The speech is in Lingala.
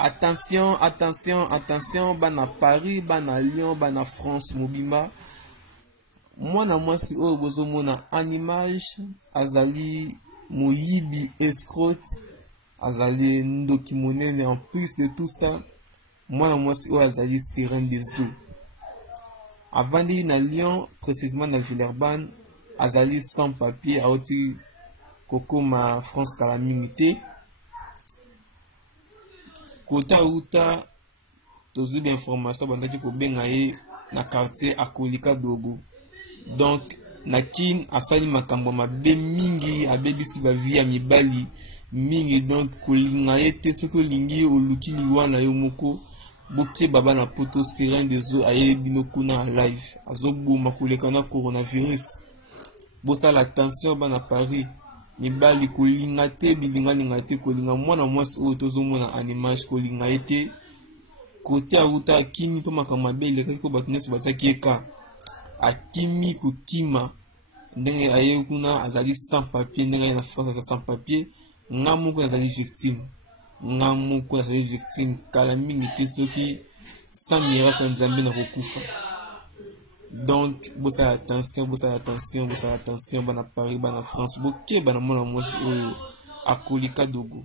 Attention, attention, attention, bana Paris, bana Lyon, bana France, mobimba. Mwana mwasi oyo bozomona en image azali moyibi escrote, azali ndoki monene. En plus de tout ça, mwana mwasi oyo azali sirène des eaux. Avandi na Lyon, précisément na Villeurbanne, azali sans papier, aoti kokoma France calamité. Kota uta tozubi information bandaki ko benga ye na quartier Akolika Dogo. Donc na kin asali makambo mabe mingi abebisi ba via mibali mingi, donc kolinga ye te soko lingi oluki liwana yo moko boke baba na poto sirène des eaux aye bino kuna live azobuma koleka na coronavirus. Bosala attention bana Paris, mibali kolinga te bilinga te kolinga mwana mwasi oyo tozomona en image kolinga ye te. Kote auta akimi po makambo mabe ilekaki po bato nyonso batiaki eka akimi kokima ndenge aye kuna azali sans papier, ndenge aye na France azali sans papier. Nga moko azali victime, kala mingi te soki sans miracle nzambe na kokufa. Donc bosala attention, bosala attention, bosala attention bana Paris, bana France, boke bana mwana mwasi oyo Akolika Dogo.